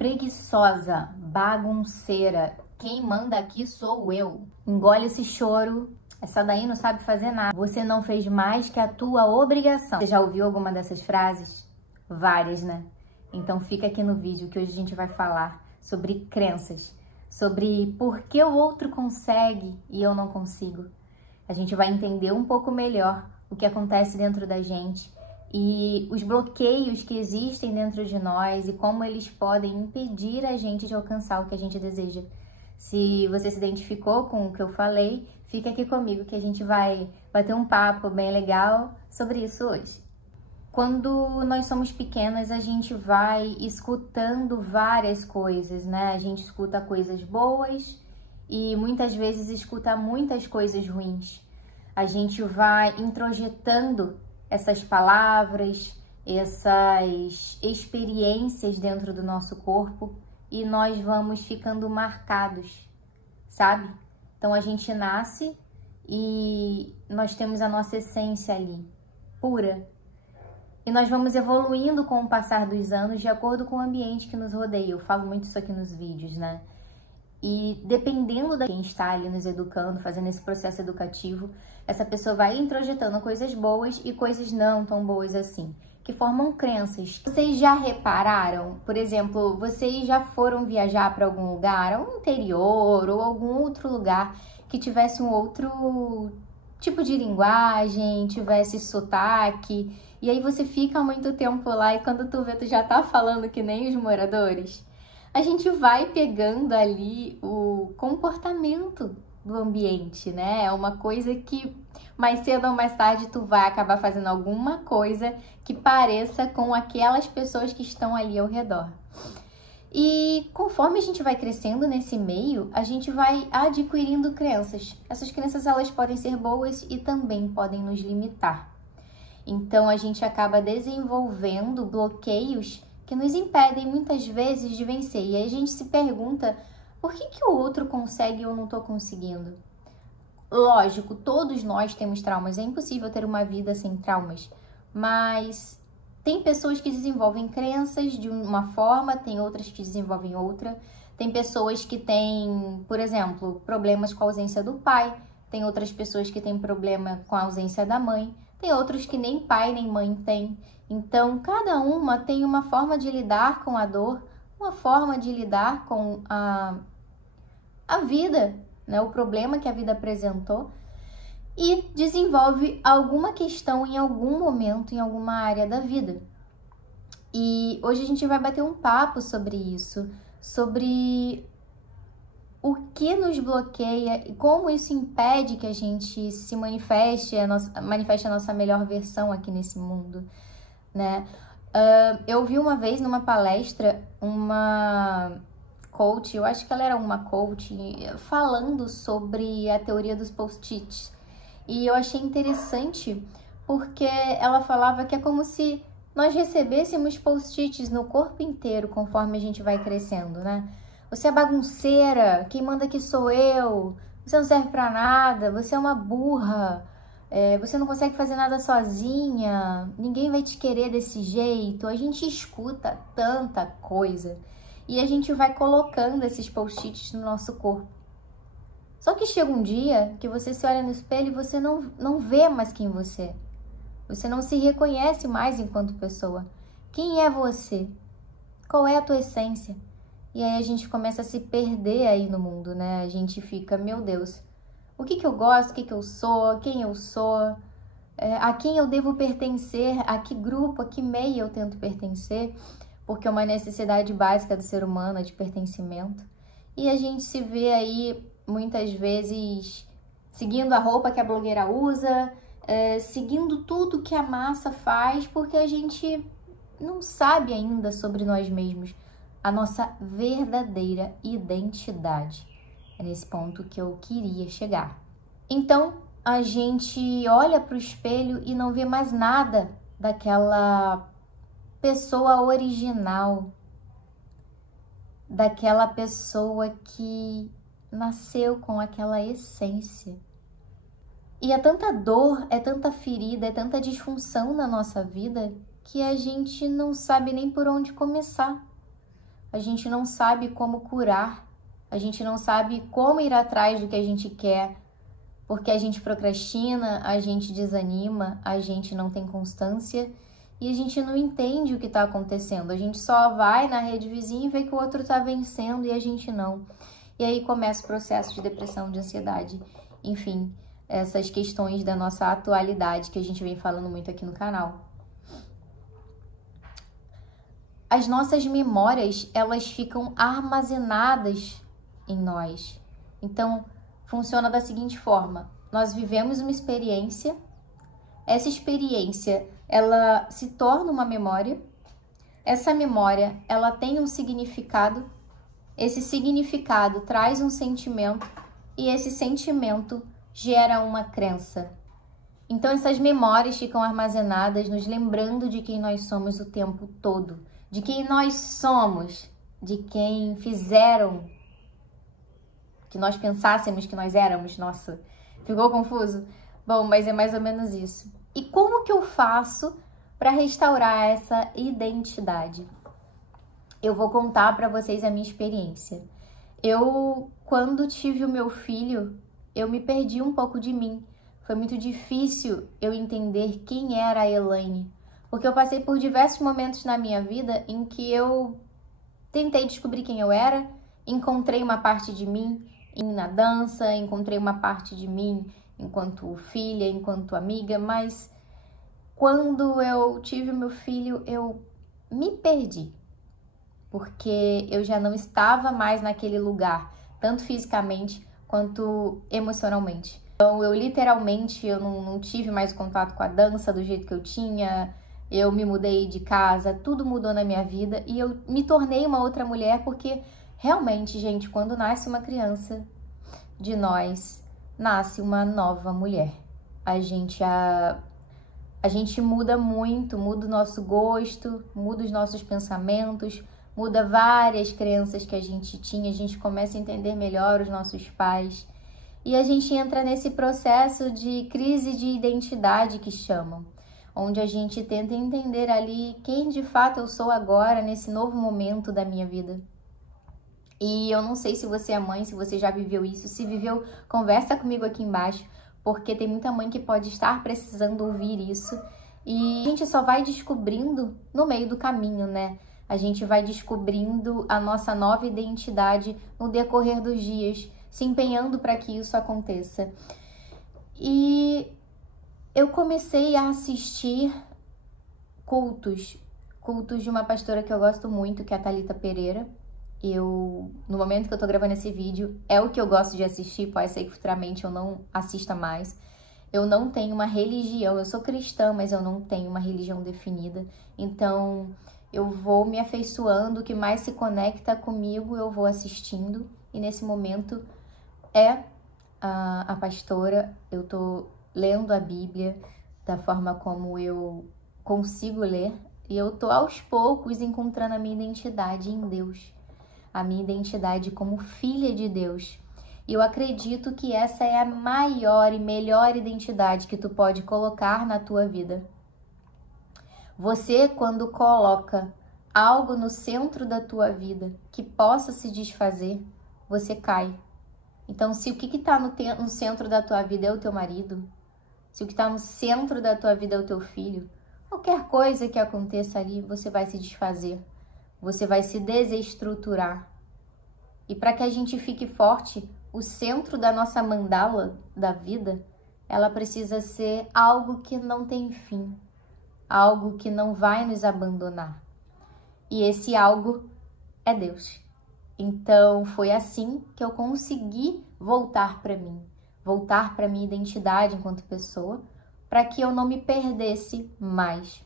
Preguiçosa, bagunceira, quem manda aqui sou eu. Engole esse choro, essa daí não sabe fazer nada. Você não fez mais que a tua obrigação. Você já ouviu alguma dessas frases? Várias, né? Então fica aqui no vídeo que hoje a gente vai falar sobre crenças, sobre por que o outro consegue e eu não consigo. A gente vai entender um pouco melhor o que acontece dentro da gente e os bloqueios que existem dentro de nós e como eles podem impedir a gente de alcançar o que a gente deseja. Se você se identificou com o que eu falei, fica aqui comigo que a gente vai bater um papo bem legal sobre isso hoje. Quando nós somos pequenas, a gente vai escutando várias coisas, né? A gente escuta coisas boas e muitas vezes escuta muitas coisas ruins. A gente vai introjetando essas palavras, essas experiências dentro do nosso corpo e nós vamos ficando marcados, sabe? Então a gente nasce e nós temos a nossa essência ali, pura. E nós vamos evoluindo com o passar dos anos de acordo com o ambiente que nos rodeia. Eu falo muito isso aqui nos vídeos, né? E dependendo de quem está ali nos educando, fazendo esse processo educativo, essa pessoa vai introjetando coisas boas e coisas não tão boas assim, que formam crenças. Vocês já repararam, por exemplo, vocês já foram viajar para algum lugar, ao interior ou algum outro lugar que tivesse um outro tipo de linguagem, tivesse sotaque, e aí você fica muito tempo lá e quando tu vê, tu já tá falando que nem os moradores? A gente vai pegando ali o comportamento do ambiente, né? É uma coisa que mais cedo ou mais tarde tu vai acabar fazendo alguma coisa que pareça com aquelas pessoas que estão ali ao redor. E conforme a gente vai crescendo nesse meio, a gente vai adquirindo crenças. Essas crenças, elas podem ser boas e também podem nos limitar. Então a gente acaba desenvolvendo bloqueios que nos impedem muitas vezes de vencer. E aí a gente se pergunta, por que o outro consegue e eu não estou conseguindo? Lógico, todos nós temos traumas, é impossível ter uma vida sem traumas, mas tem pessoas que desenvolvem crenças de uma forma, tem outras que desenvolvem outra. Tem pessoas que têm, por exemplo, problemas com a ausência do pai, tem outras pessoas que têm problema com a ausência da mãe, tem outros que nem pai nem mãe têm. Então, cada uma tem uma forma de lidar com a dor, uma forma de lidar com a vida, né? O problema que a vida apresentou e desenvolve alguma questão em algum momento, em alguma área da vida. E hoje a gente vai bater um papo sobre isso, sobre o que nos bloqueia e como isso impede que a gente se manifeste a nossa melhor versão aqui nesse mundo, né? Eu vi uma vez numa palestra uma coach, eu acho que ela era uma coach, falando sobre a teoria dos post-its. E eu achei interessante porque ela falava que é como se nós recebêssemos post-its no corpo inteiro conforme a gente vai crescendo, né? Você é bagunceira, quem manda aqui sou eu, você não serve pra nada, você é uma burra, você não consegue fazer nada sozinha, ninguém vai te querer desse jeito. A gente escuta tanta coisa e a gente vai colocando esses post-its no nosso corpo. Só que chega um dia que você se olha no espelho e você não vê mais quem você é. Você não se reconhece mais enquanto pessoa. Quem é você? Qual é a tua essência? E aí a gente começa a se perder aí no mundo, né? A gente fica, meu Deus, o que eu gosto, o que eu sou, quem eu sou, a quem eu devo pertencer, a que grupo, a que meio eu tento pertencer, porque é uma necessidade básica do ser humano, é de pertencimento. E a gente se vê aí, muitas vezes, seguindo a roupa que a blogueira usa, seguindo tudo que a massa faz, porque a gente não sabe ainda sobre nós mesmos, a nossa verdadeira identidade. É nesse ponto que eu queria chegar. Então, a gente olha para o espelho e não vê mais nada daquela pessoa original, daquela pessoa que nasceu com aquela essência. E é tanta dor, é tanta ferida, é tanta disfunção na nossa vida que a gente não sabe nem por onde começar. a gente não sabe como curar, a gente não sabe como ir atrás do que a gente quer, porque a gente procrastina, a gente desanima, a gente não tem constância e a gente não entende o que está acontecendo. A gente só vai na rede vizinha e vê que o outro está vencendo e a gente não. E aí começa o processo de depressão, de ansiedade, enfim, essas questões da nossa atualidade que a gente vem falando muito aqui no canal. As nossas memórias, elas ficam armazenadas em nós. Então, funciona da seguinte forma: nós vivemos uma experiência, essa experiência, ela se torna uma memória, essa memória, ela tem um significado, esse significado traz um sentimento e esse sentimento gera uma crença. Então, essas memórias ficam armazenadas, nos lembrando de quem nós somos o tempo todo, de quem nós somos, de quem fizeram que nós pensássemos que nós éramos. Nossa, ficou confuso? Bom, mas é mais ou menos isso. E como que eu faço para restaurar essa identidade? Eu vou contar para vocês a minha experiência. Quando tive o meu filho, eu me perdi um pouco de mim. Foi muito difícil eu entender quem era a Elaine, porque eu passei por diversos momentos na minha vida em que eu tentei descobrir quem eu era, encontrei uma parte de mim na dança, encontrei uma parte de mim enquanto filha, enquanto amiga, mas quando eu tive o meu filho, eu me perdi, porque eu já não estava mais naquele lugar, tanto fisicamente quanto emocionalmente. Então, eu não tive mais contato com a dança do jeito que eu tinha, eu me mudei de casa, tudo mudou na minha vida e eu me tornei uma outra mulher, porque realmente, gente, quando nasce uma criança de nós, nasce uma nova mulher. A gente muda muito, muda o nosso gosto, muda os nossos pensamentos, muda várias crenças que a gente tinha, a gente começa a entender melhor os nossos pais. E a gente entra nesse processo de crise de identidade que chamam, onde a gente tenta entender ali quem de fato eu sou agora, nesse novo momento da minha vida. E eu não sei se você é mãe, se você já viveu isso. Se viveu, conversa comigo aqui embaixo, porque tem muita mãe que pode estar precisando ouvir isso. E a gente só vai descobrindo no meio do caminho, né? A gente vai descobrindo a nossa nova identidade no decorrer dos dias, se empenhando para que isso aconteça. E eu comecei a assistir cultos de uma pastora que eu gosto muito, que é a Thalita Pereira. No momento que eu tô gravando esse vídeo, é o que eu gosto de assistir, pode ser que futuramente eu não assista mais. Eu não tenho uma religião, eu sou cristã, mas eu não tenho uma religião definida. Então, eu vou me afeiçoando, o que mais se conecta comigo, eu vou assistindo. E nesse momento é a pastora, eu tô lendo a Bíblia da forma como eu consigo ler. E eu tô aos poucos encontrando a minha identidade em Deus. A minha identidade como filha de Deus. E eu acredito que essa é a maior e melhor identidade que tu pode colocar na tua vida. Você, quando coloca algo no centro da tua vida que possa se desfazer, você cai. Então, se o que está no centro da tua vida é o teu marido, se o que está no centro da tua vida é o teu filho, qualquer coisa que aconteça ali, você vai se desfazer. Você vai se desestruturar. E para que a gente fique forte, o centro da nossa mandala da vida, ela precisa ser algo que não tem fim, algo que não vai nos abandonar. E esse algo é Deus. Então, foi assim que eu consegui voltar para mim, voltar para minha identidade enquanto pessoa, para que eu não me perdesse mais.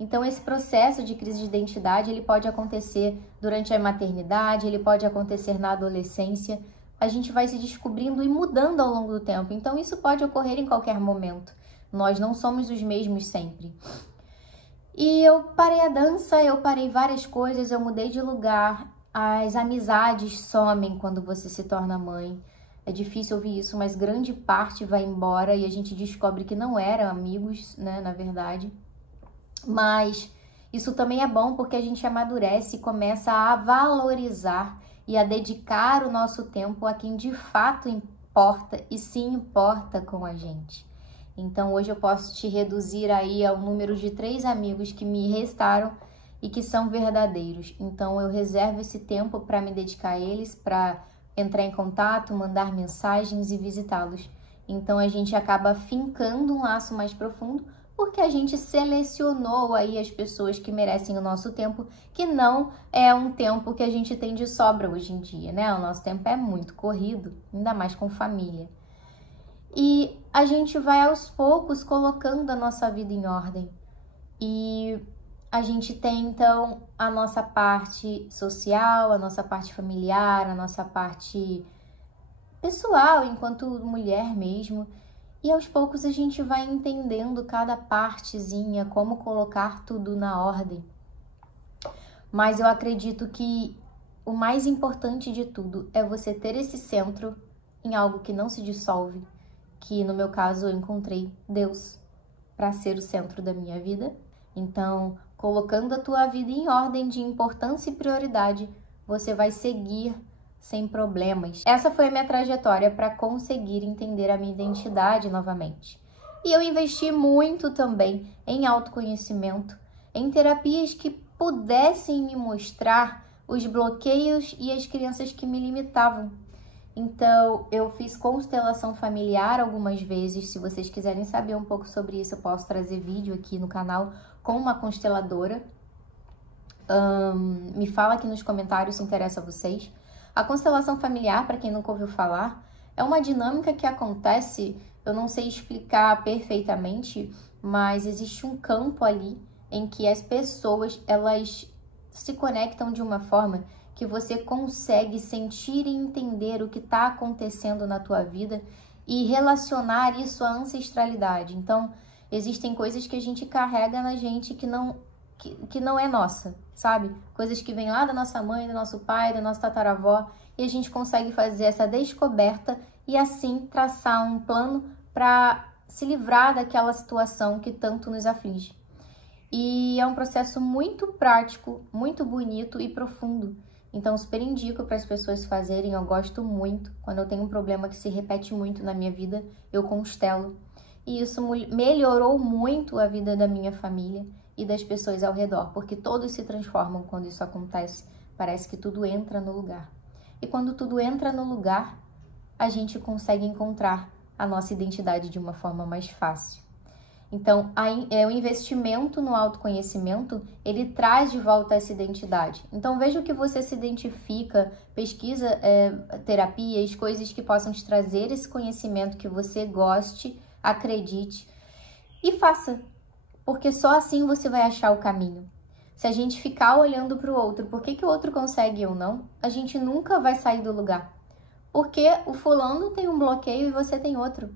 Então, esse processo de crise de identidade, ele pode acontecer durante a maternidade, ele pode acontecer na adolescência. A gente vai se descobrindo e mudando ao longo do tempo. Então, isso pode ocorrer em qualquer momento. Nós não somos os mesmos sempre. E eu parei a dança, eu parei várias coisas, eu mudei de lugar. As amizades somem quando você se torna mãe. É difícil ouvir isso, mas grande parte vai embora e a gente descobre que não eram amigos, né, na verdade. Mas Isso também é bom porque a gente amadurece e começa a valorizar e a dedicar o nosso tempo a quem de fato importa e se importa com a gente. Então hoje eu posso te reduzir aí ao número de 3 amigos que me restaram e que são verdadeiros. Então eu reservo esse tempo para me dedicar a eles, para entrar em contato, mandar mensagens e visitá-los. Então a gente acaba fincando um laço mais profundo, porque a gente selecionou aí as pessoas que merecem o nosso tempo, que não é um tempo que a gente tem de sobra hoje em dia, né? O nosso tempo é muito corrido, ainda mais com família. E a gente vai aos poucos colocando a nossa vida em ordem. E a gente tem então a nossa parte social, a nossa parte familiar, a nossa parte pessoal, enquanto mulher mesmo. E aos poucos a gente vai entendendo cada partezinha, como colocar tudo na ordem. Mas eu acredito que o mais importante de tudo é você ter esse centro em algo que não se dissolve, que no meu caso eu encontrei Deus para ser o centro da minha vida. Então, colocando a tua vida em ordem de importância e prioridade, você vai seguir sem problemas. Essa foi a minha trajetória para conseguir entender a minha identidade novamente. E eu investi muito também em autoconhecimento, em terapias que pudessem me mostrar os bloqueios e as crenças que me limitavam. Então, eu fiz constelação familiar algumas vezes. Se vocês quiserem saber um pouco sobre isso, eu posso trazer vídeo aqui no canal com uma consteladora. Me fala aqui nos comentários se interessa a vocês. A constelação familiar, para quem nunca ouviu falar, é uma dinâmica que acontece, eu não sei explicar perfeitamente, mas existe um campo ali em que as pessoas, elas se conectam de uma forma que você consegue sentir e entender o que está acontecendo na tua vida e relacionar isso à ancestralidade. Então, existem coisas que a gente carrega na gente que não é nossa, sabe? Coisas que vêm lá da nossa mãe, do nosso pai, da nossa tataravó, e a gente consegue fazer essa descoberta e assim traçar um plano para se livrar daquela situação que tanto nos aflige. E é um processo muito prático, muito bonito e profundo. Então, super indico para as pessoas fazerem. Eu gosto muito. Quando eu tenho um problema que se repete muito na minha vida, eu constelo. E isso melhorou muito a vida da minha família e das pessoas ao redor, porque todos se transformam quando isso acontece. Parece que tudo entra no lugar. E quando tudo entra no lugar, a gente consegue encontrar a nossa identidade de uma forma mais fácil. Então, o investimento no autoconhecimento, ele traz de volta essa identidade. Então, veja o que você se identifica, pesquisa terapias, coisas que possam te trazer esse conhecimento que você goste, acredite e faça. Porque só assim você vai achar o caminho. Se a gente ficar olhando para o outro, por que o outro consegue e eu não, a gente nunca vai sair do lugar. Porque o fulano tem um bloqueio e você tem outro.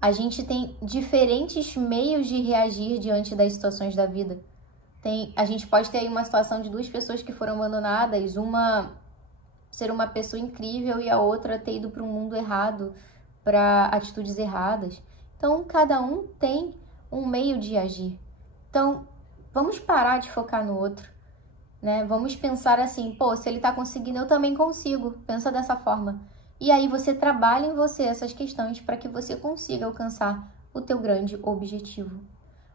A gente tem diferentes meios de reagir diante das situações da vida. A gente pode ter aí uma situação de 2 pessoas que foram abandonadas, uma ser uma pessoa incrível e a outra ter ido para um mundo errado, para atitudes erradas. Então, cada um tem um meio de agir. Então, vamos parar de focar no outro, né? Vamos pensar assim, pô, se ele tá conseguindo, eu também consigo. Pensa dessa forma. E aí você trabalha em você essas questões para que você consiga alcançar o teu grande objetivo.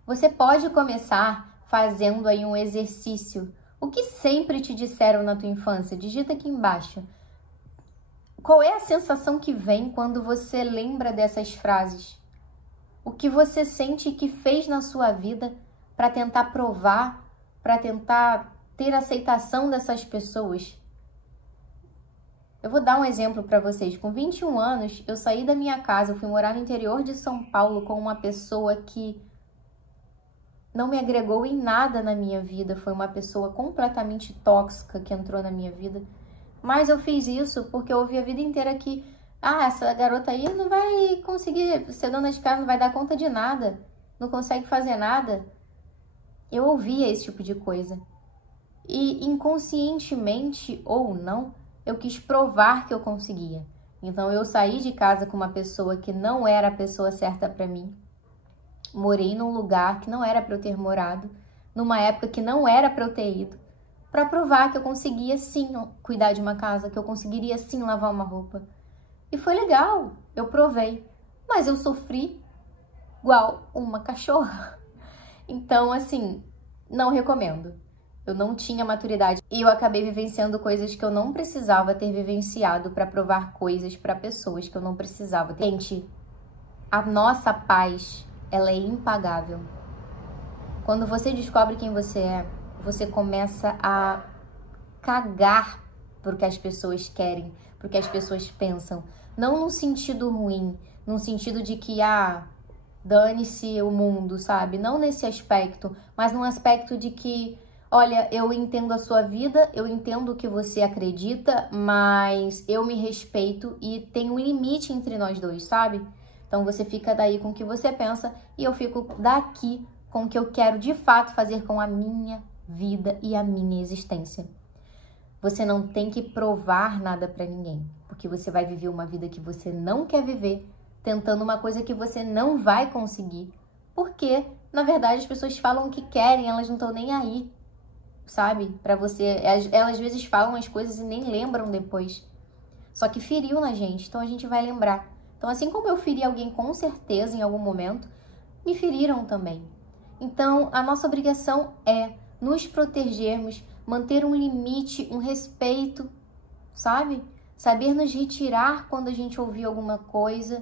Você pode começar fazendo aí um exercício. O que sempre te disseram na tua infância? Digita aqui embaixo. Qual é a sensação que vem quando você lembra dessas frases? O que você sente que fez na sua vida para tentar provar, para tentar ter aceitação dessas pessoas? Eu vou dar um exemplo para vocês. Com 21 anos, eu saí da minha casa, eu fui morar no interior de São Paulo com uma pessoa que não me agregou em nada na minha vida. Foi uma pessoa completamente tóxica que entrou na minha vida. Mas eu fiz isso porque eu ouvi a vida inteira que essa garota aí não vai conseguir ser dona de casa, não vai dar conta de nada, não consegue fazer nada. Eu ouvia esse tipo de coisa. E inconscientemente ou não, eu quis provar que eu conseguia. Então, eu saí de casa com uma pessoa que não era a pessoa certa para mim. Morei num lugar que não era para eu ter morado, numa época que não era para eu ter ido, para provar que eu conseguia sim cuidar de uma casa, que eu conseguiria sim lavar uma roupa. E foi legal, eu provei, mas eu sofri igual uma cachorra. Então, assim, não recomendo. Eu não tinha maturidade e eu acabei vivenciando coisas que eu não precisava ter vivenciado para provar coisas para pessoas que eu não precisava ter. Gente, a nossa paz, ela é impagável. Quando você descobre quem você é, você começa a cagar pro que as pessoas querem, pro que as pessoas pensam. Não num sentido ruim, num sentido de que, dane-se o mundo, sabe? Não nesse aspecto, mas num aspecto de que, olha, eu entendo a sua vida, eu entendo o que você acredita, mas eu me respeito e tem um limite entre nós dois, sabe? Então você fica daí com o que você pensa e eu fico daqui com o que eu quero de fato fazer com a minha vida e a minha existência. Você não tem que provar nada pra ninguém, porque você vai viver uma vida que você não quer viver, tentando uma coisa que você não vai conseguir, porque, na verdade, as pessoas falam o que querem, elas não estão nem aí, sabe? Pra você, elas às vezes falam as coisas e nem lembram depois. Só que feriu na gente, então a gente vai lembrar. Então, assim como eu feri alguém com certeza em algum momento, me feriram também. Então, a nossa obrigação é nos protegermos, manter um limite, um respeito, sabe? Saber nos retirar quando a gente ouvir alguma coisa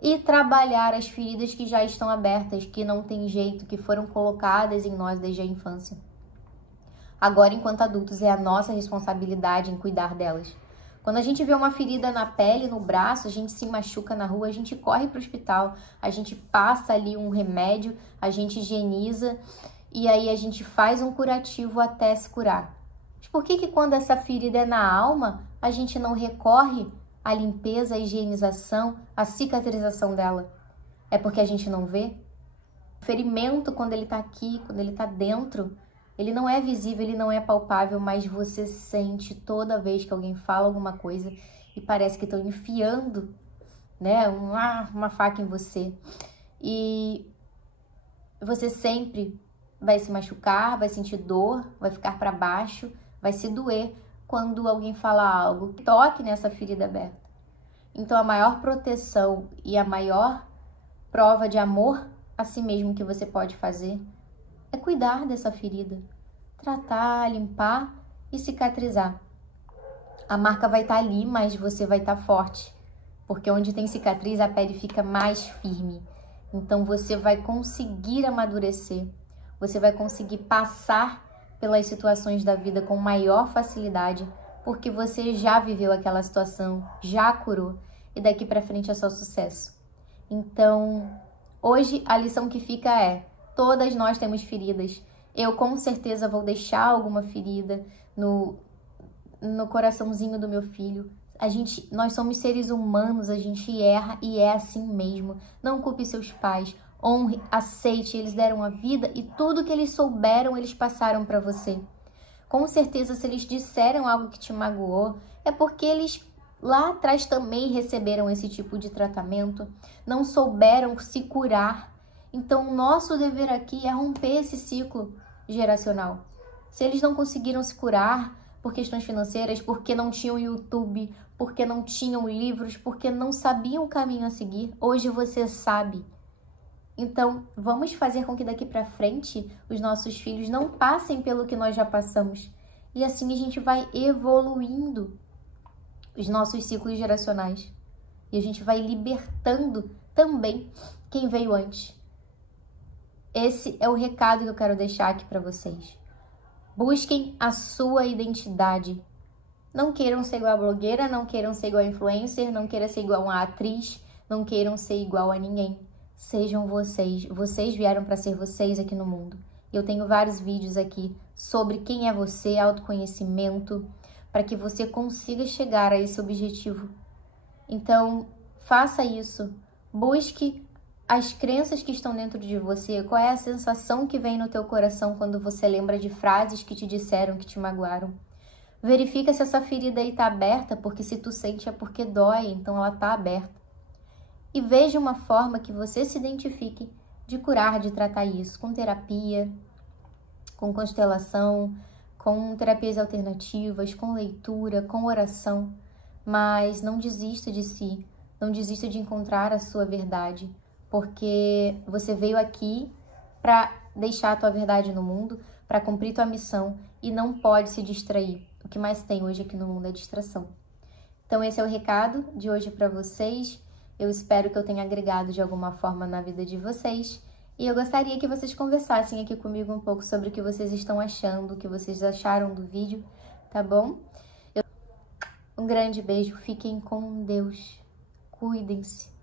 e trabalhar as feridas que já estão abertas, que não tem jeito, que foram colocadas em nós desde a infância. Agora, enquanto adultos, é a nossa responsabilidade em cuidar delas. Quando a gente vê uma ferida na pele, no braço, a gente se machuca na rua, a gente corre para o hospital, a gente passa ali um remédio, a gente higieniza e aí a gente faz um curativo até se curar. Mas por que quando essa ferida é na alma, a gente não recorre à limpeza, à higienização, à cicatrização dela? É porque a gente não vê? O ferimento, quando ele está aqui, quando ele está dentro, ele não é visível, ele não é palpável, mas você sente toda vez que alguém fala alguma coisa e parece que estão enfiando, né, uma faca em você. E você sempre vai se machucar, vai sentir dor, vai ficar para baixo, vai se doer quando alguém fala algo que toque nessa ferida aberta. Então a maior proteção e a maior prova de amor a si mesmo que você pode fazer é cuidar dessa ferida, tratar, limpar e cicatrizar. A marca vai estar ali, mas você vai estar forte, porque onde tem cicatriz a pele fica mais firme. Então você vai conseguir amadurecer, você vai conseguir passar pelas situações da vida com maior facilidade, porque você já viveu aquela situação, já curou e daqui para frente é só sucesso. Então, hoje a lição que fica é: todas nós temos feridas. Eu com certeza vou deixar alguma ferida no coraçãozinho do meu filho. Nós somos seres humanos, a gente erra e é assim mesmo. Não culpe seus pais, honre, aceite, eles deram a vida e tudo que eles souberam, eles passaram para você. Com certeza, se eles disseram algo que te magoou, é porque eles lá atrás também receberam esse tipo de tratamento, não souberam se curar. Então, o nosso dever aqui é romper esse ciclo geracional. Se eles não conseguiram se curar por questões financeiras, porque não tinham YouTube, porque não tinham livros, porque não sabiam o caminho a seguir, hoje você sabe. Então, vamos fazer com que daqui para frente os nossos filhos não passem pelo que nós já passamos. E assim a gente vai evoluindo os nossos ciclos geracionais. E a gente vai libertando também quem veio antes. Esse é o recado que eu quero deixar aqui para vocês. Busquem a sua identidade. Não queiram ser igual a blogueira, não queiram ser igual a influencer, não queiram ser igual a atriz, não queiram ser igual a ninguém. Sejam vocês. Vocês vieram para ser vocês aqui no mundo. Eu tenho vários vídeos aqui sobre quem é você, autoconhecimento, para que você consiga chegar a esse objetivo. Então, faça isso. Busque as crenças que estão dentro de você. Qual é a sensação que vem no teu coração quando você lembra de frases que te disseram, que te magoaram? Verifica se essa ferida aí está aberta, porque se tu sente é porque dói, então ela está aberta. E veja uma forma que você se identifique de curar, de tratar isso, com terapia, com constelação, com terapias alternativas, com leitura, com oração, mas não desista de si, não desista de encontrar a sua verdade, porque você veio aqui para deixar a tua verdade no mundo, para cumprir tua missão e não pode se distrair. O que mais tem hoje aqui no mundo é distração. Então esse é o recado de hoje para vocês. Eu espero que eu tenha agregado de alguma forma na vida de vocês. E eu gostaria que vocês conversassem aqui comigo um pouco sobre o que vocês estão achando, o que vocês acharam do vídeo, tá bom? Um grande beijo, fiquem com Deus, cuidem-se.